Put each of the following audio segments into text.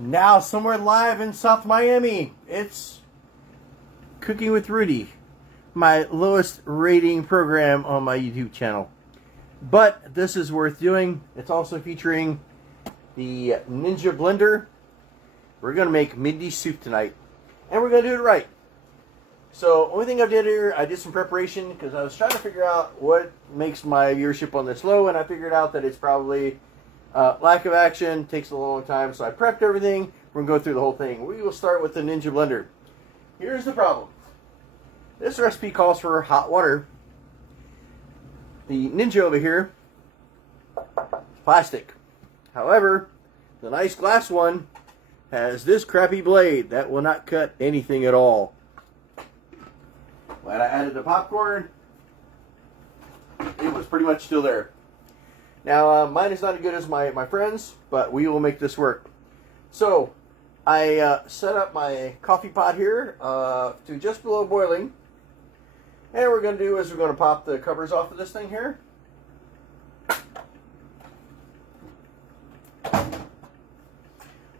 Now somewhere live in South Miami, it's Cooking with Rudy, my lowest rating program on my YouTube channel. But this is worth doing. It's also featuring the Ninja blender. We're going to make Mindy soup tonight, and we're going to do it right. So, only thing I did here, I did some preparation because I was trying to figure out what makes my viewership on this low, and I figured out that it's probably lack of action, takes a long time, so I prepped everything. We're going to go through the whole thing. We will start with the Ninja blender. Here's the problem. This recipe calls for hot water. The Ninja over here is plastic. However, the nice glass one has this crappy blade that will not cut anything at all. When I added the popcorn, it was pretty much still there. Now, mine is not as good as my friend's, but we will make this work. So, I set up my coffee pot here to just below boiling. And what we're going to do is we're going to pop the covers off of this thing here.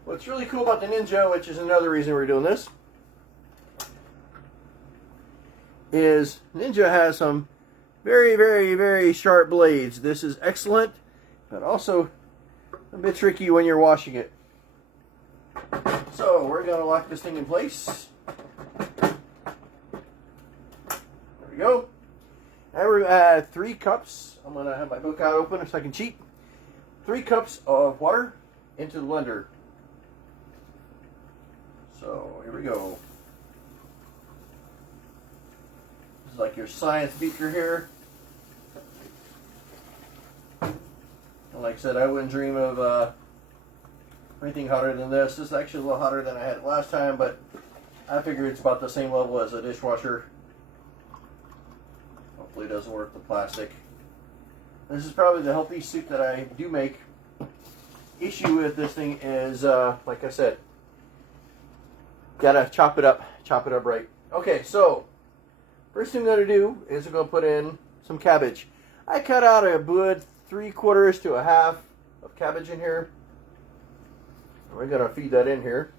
What's really cool about the Ninja, which is another reason we're doing this, is Ninja has some very, very, very sharp blades. This is excellent, but also a bit tricky when you're washing it. So we're going to lock this thing in place. There we go. And we're going to add 3 cups. I'm going to have my book out open so I can cheat. 3 cups of water into the blender. So here we go. This is like your science beaker here. And like I said, I wouldn't dream of anything hotter than this. This is actually a little hotter than I had it last time, but I figure it's about the same level as a dishwasher. Hopefully it doesn't work the plastic. This is probably the healthiest soup that I do make. Issue with this thing is, like I said, gotta chop it up right. Okay, so first thing I'm going to do is I'm going to put in some cabbage. I cut out a good 3/4 to a half of cabbage in here. We're going to feed that in here.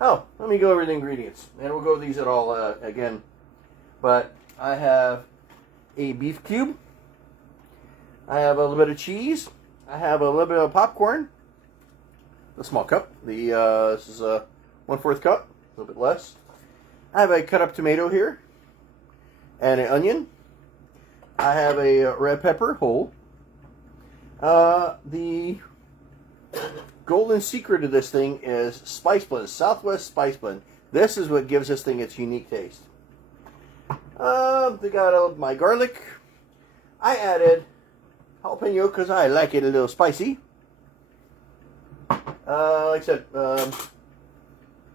Oh, let me go over the ingredients, and we'll go over these at all again. But I have a beef cube. I have a little bit of cheese. I have a little bit of popcorn. A small cup. This is a 1/4 cup, a little bit less. I have a cut up tomato here, and an onion. I have a red pepper whole. The golden secret of this thing is spice blend, Southwest spice blend. This is what gives this thing its unique taste. They got my garlic. I added jalapeno because I like it a little spicy. Like I said, a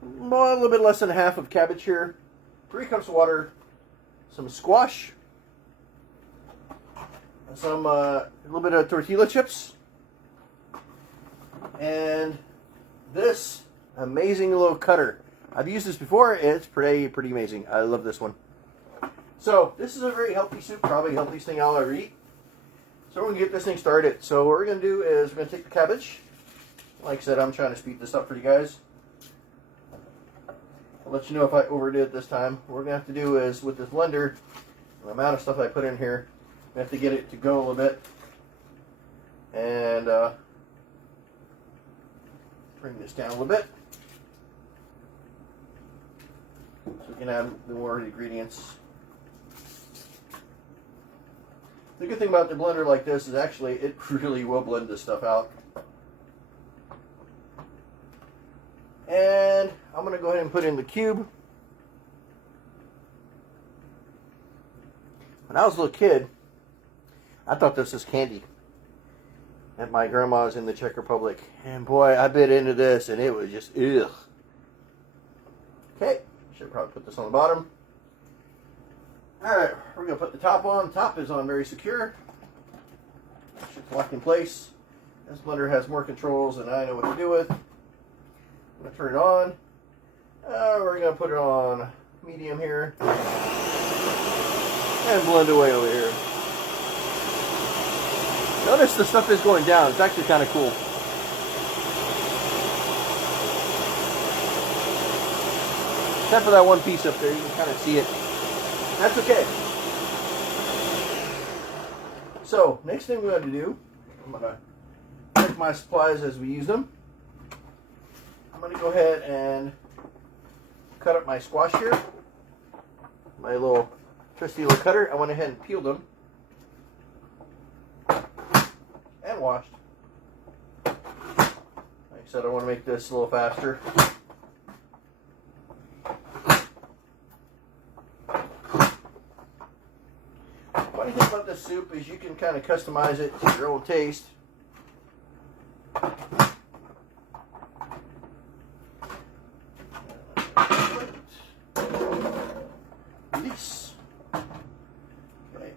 little bit less than half of cabbage here. 3 cups of water. Some squash. Some a little bit of tortilla chips. And this amazing little cutter. I've used this before. It's pretty amazing. I love this one. So this is a very healthy soup. Probably the healthiest thing I'll ever eat. So we're going to get this thing started. So what we're going to do is we're going to take the cabbage. Like I said, I'm trying to speed this up for you guys. I'll let you know if I overdid it this time. What we're going to have to do is, with this blender, the amount of stuff I put in here, we have to get it to go a little bit. And bring this down a little bit. So we can add the more ingredients. The good thing about the blender like this is actually it really will blend this stuff out. And I'm going to go ahead and put in the cube. When I was a little kid, I thought this was candy at my grandma's in the Czech Republic. And boy, I bit into this and it was just, ugh. Okay, should probably put this on the bottom. Alright, we're going to put the top on. The top is on very secure. Should lock in place. This blender has more controls than I know what to do with. I'm going to turn it on. We're going to put it on medium here. And blend away over here. Notice the stuff is going down. It's actually kind of cool. Except for that one piece up there, you can kind of see it. That's okay. So, next thing we're going to do, I'm going to check my supplies as we use them. I'm going to go ahead and cut up my squash here. My little trusty little cutter. I went ahead and peeled them. And washed. Like I said, I want to make this a little faster. Funny thing about this soup is you can kind of customize it to your own taste. Release. Okay.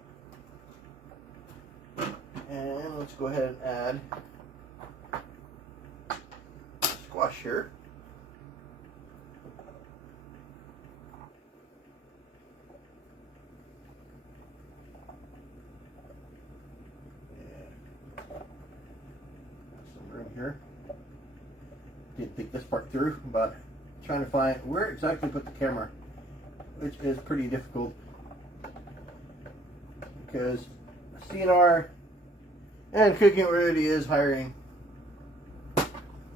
And let's go ahead and add squash here. Here. Didn't think this part through, but trying to find where exactly to put the camera, which is pretty difficult because CNR and Cooking with Rudy is hiring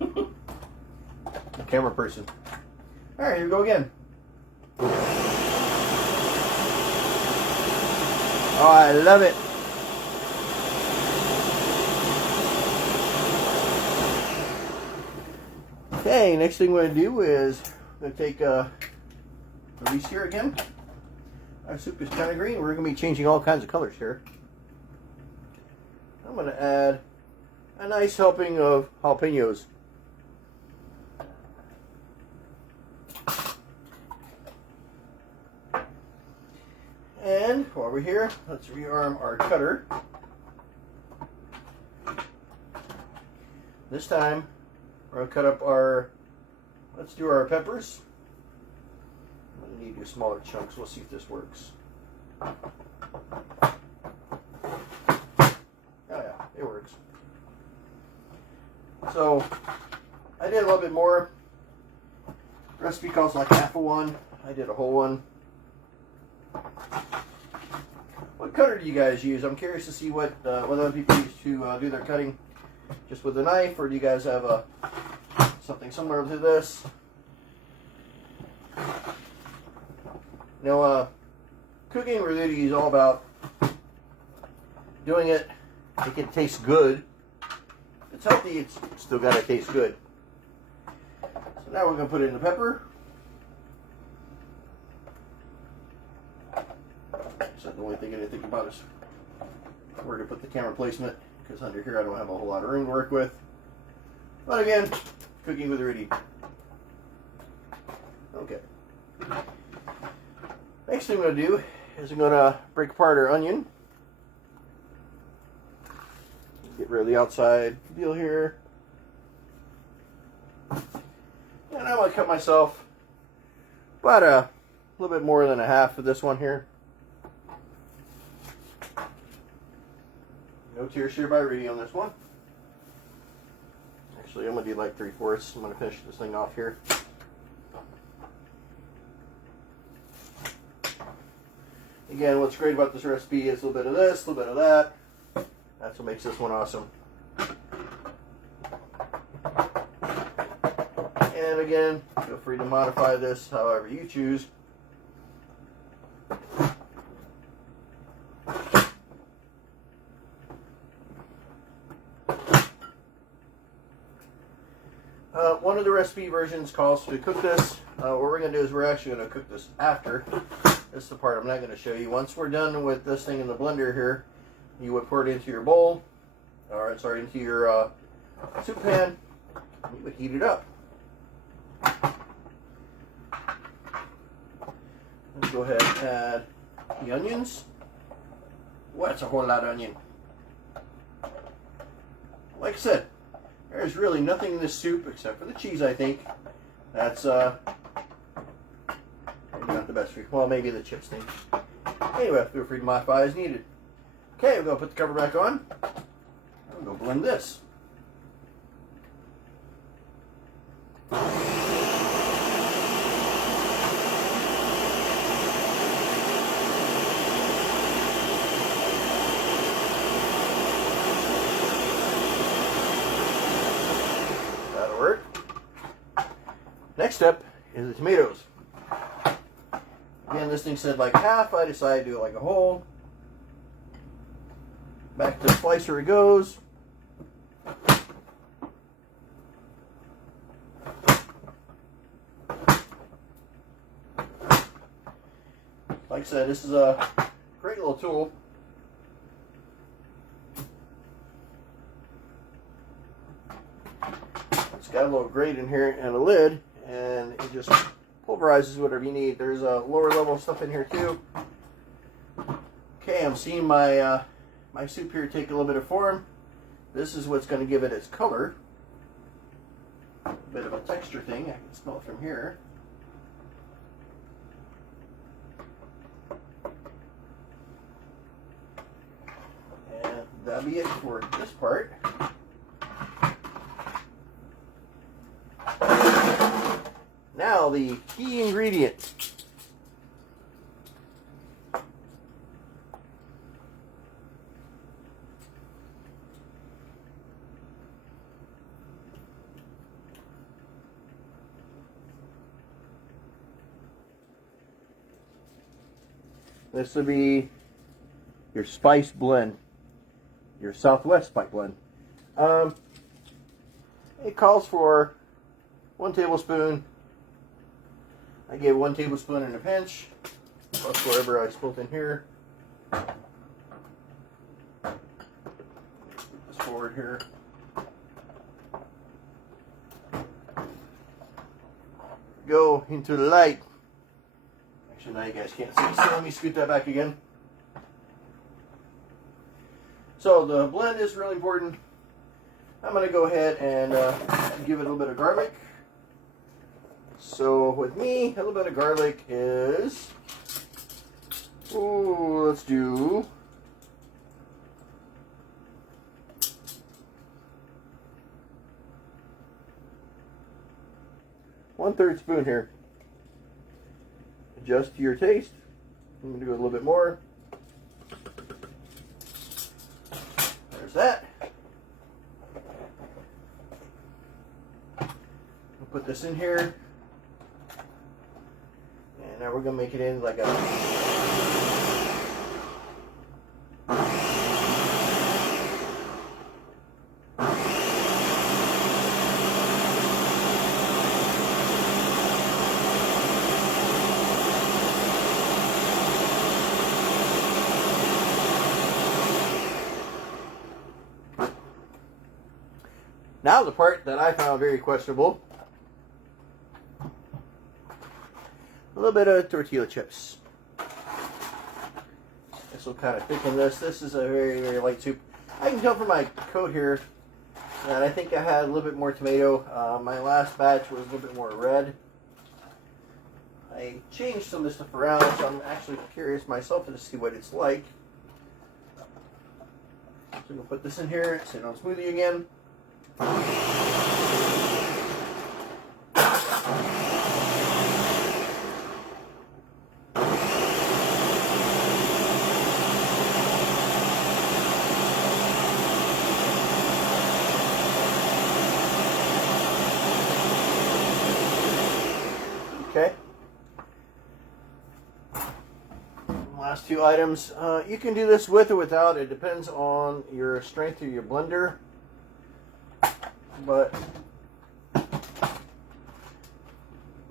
a camera person. Alright, here we go again. Oh, I love it. Okay, next thing we're going to do is I'm going to take a release here again. Our soup is kind of green. We're going to be changing all kinds of colors here. I'm going to add a nice helping of jalapenos. And while we're here, let's rearm our cutter. This time, we're going to cut up our, let's do our peppers. I'm going to need to do smaller chunks. We'll see if this works. Oh yeah, it works. So, I did a little bit more. The recipe calls like half a one. I did a whole one. What cutter do you guys use? I'm curious to see what other people use to do their cutting. Just with a knife, or do you guys have something similar to this? You know, cooking with Rudy is all about doing it, make it taste good. If it's healthy, it's still got to taste good. So now we're going to put in the pepper. So the only thing I didn't think about is where to put the camera placement, because under here I don't have a whole lot of room to work with. But again, Cooking with Rudy. Okay. Next thing I'm going to do is I'm going to break apart our onion. Get rid of the outside peel here. And I'm going to cut myself about a little bit more than a half of this one here. No tears here by Rudy on this one. Actually, I'm going to do like 3/4. I'm going to finish this thing off here. Again, what's great about this recipe is a little bit of this, a little bit of that. That's what makes this one awesome. And again, feel free to modify this however you choose. One of the recipe versions calls to cook this. What we're going to do is we're actually going to cook this after. This is the part I'm not going to show you. Once we're done with this thing in the blender here, you would pour it into your bowl, or sorry, into your soup pan, and you would heat it up. Let's go ahead and add the onions. Well, that's a whole lot of onion. Like I said, there's really nothing in this soup except for the cheese, I think. That's maybe not the best for you. Well, maybe the chips thing. Anyway, feel free to modify as needed. Okay, we're going to put the cover back on. I'm going to blend this. That'll work. Next step is the tomatoes. Again, this thing said like half. I decided to do it like a whole. Back to the slicer it goes. Like I said, this is a great little tool. It's got a little grate in here and a lid, and it just pulverizes whatever you need. There's a lower level stuff in here too. Okay, I'm seeing my my soup here take a little bit of form. This is what's going to give it its color. A bit of a texture thing. I can smell it from here. And that'll be it for this part. Now the key ingredient. This will be your spice blend, your Southwest spice blend. It calls for 1 tablespoon. I gave 1 tablespoon in a pinch, plus whatever I spilled in here. Put this forward here. Go into the light. Actually, now you guys can't see, so let me scoot that back again. So the blend is really important. I'm going to go ahead and give it a little bit of garlic. So with me, a little bit of garlic is, let's do one-third spoon here. Adjust to your taste. I'm going to do a little bit more. There's that. I'll put this in here. And now we're going to make it in like a... Now the part that I found very questionable. A little bit of tortilla chips. This will kind of thicken this. This is a very, very light soup. I can tell from my coat here that I think I had a little bit more tomato. My last batch was a little bit more red. I changed some of this stuff around, so I'm actually curious myself to see what it's like. So I'm going to put this in here, sit on smoothie again. Okay. Last 2 items. You can do this with or without. It depends on your strength of your blender. But I'm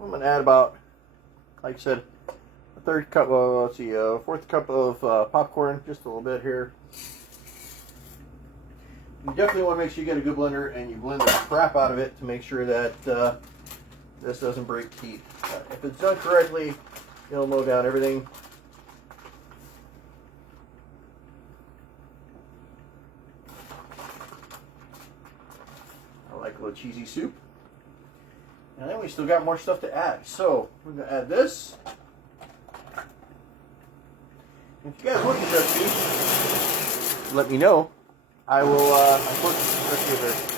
going to add about, like I said, a 1/3 cup of, let's see, a 1/4 cup of popcorn, just a little bit here. You definitely want to make sure you get a good blender and you blend the crap out of it to make sure that this doesn't break teeth. If it's done correctly, it'll mow down everything. Like a little cheesy soup. And then we still got more stuff to add. So we're going to add this. If you guys want the recipe, let me know. I will I put the together.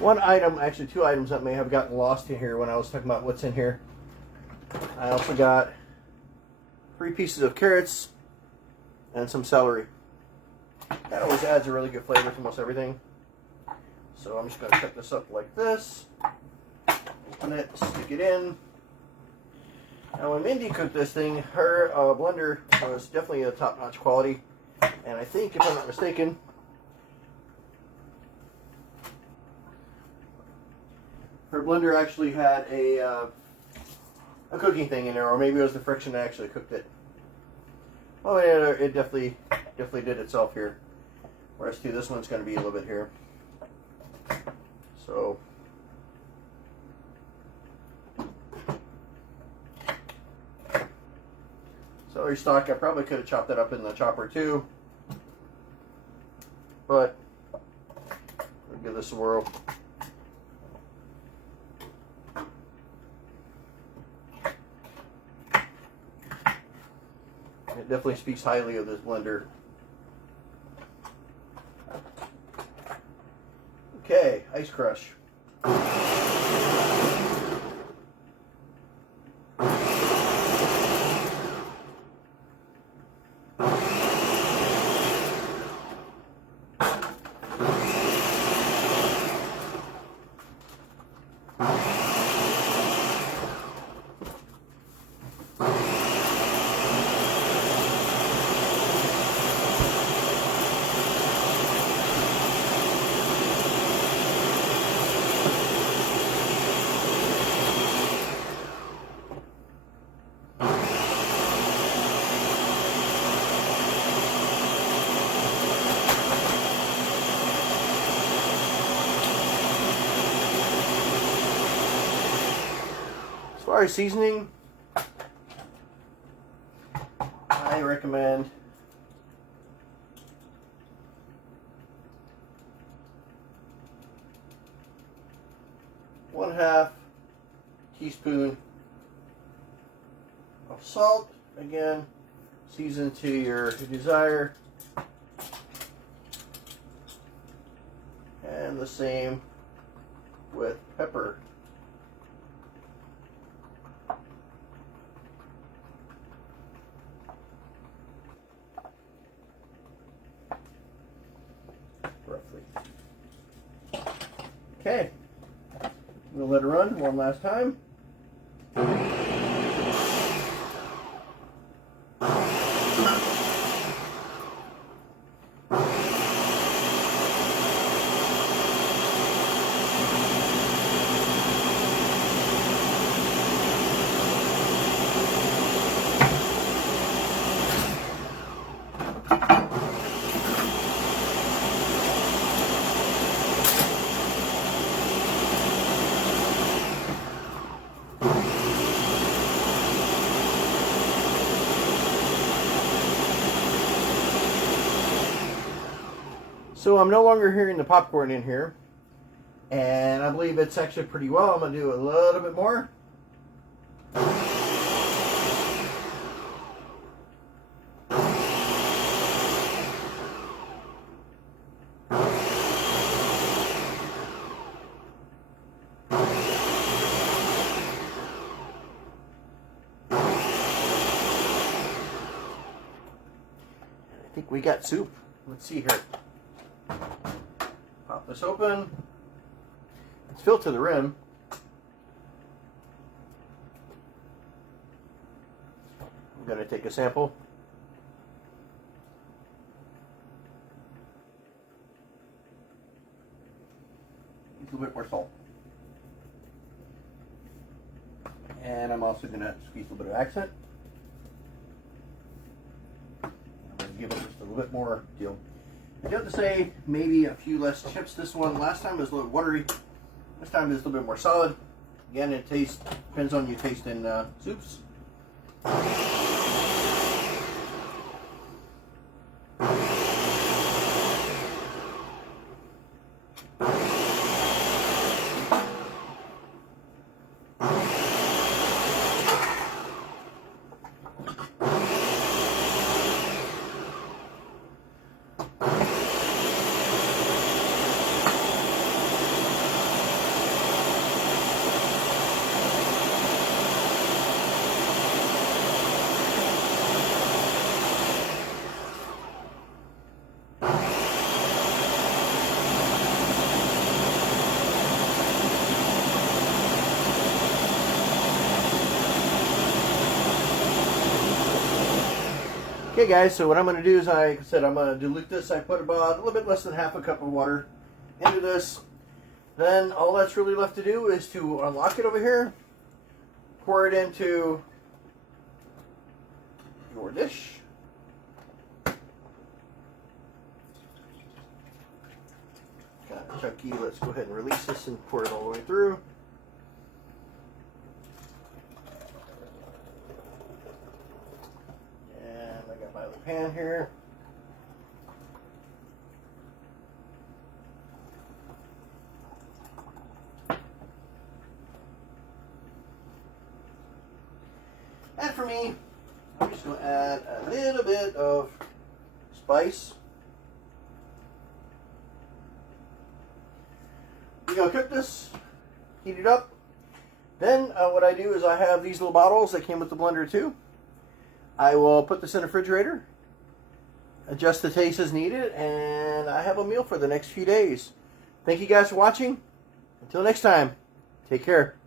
One item, actually 2 items that may have gotten lost in here when I was talking about what's in here. I also got 3 pieces of carrots and some celery. That always adds a really good flavor to most everything. So I'm just going to cut this up like this. Open it, stick it in. Now when Mindy cooked this thing, her blender was definitely a top-notch quality. And I think, if I'm not mistaken, her blender actually had a cooking thing in there, or maybe it was the friction that actually cooked it. Oh, yeah, it definitely did itself here. Whereas too, this one's going to be a little bit here. So celery stalk, I probably could have chopped that up in the chopper too, but we'll give this a whirl. It definitely speaks highly of this blender. Okay, ice crush. As far as seasoning, I recommend ½ teaspoon of salt. Again, season to your desire. And the same with pepper. Roughly. Okay, we'll let it run one last time. So I'm no longer hearing the popcorn in here, and I believe it's actually pretty well. I'm going to do a little bit more. I think we got soup. Let's see here. Pop this open. It's filled to the rim. I'm going to take a sample. A little bit more salt. And I'm also going to squeeze a little bit of accent. I'm going to give it just a little bit more deal. I do have to say, maybe a few less chips this one. Last time it was a little watery. This time it's a little bit more solid. Again, it depends on your taste in soups. Okay guys, so what I'm going to do is, like I said, I'm going to dilute this. I put about a little bit less than half a cup of water into this. Then all that's really left to do is to unlock it over here, pour it into your dish. Kind of chunky. Let's go ahead and release this and pour it all the way through. My other pan here. And for me, I'm just going to add a little bit of spice. We're going to cook this, heat it up. Then what I do is I have these little bottles that came with the blender too. I will put this in the refrigerator, adjust the taste as needed, and I have a meal for the next few days. Thank you guys for watching. Until next time, take care.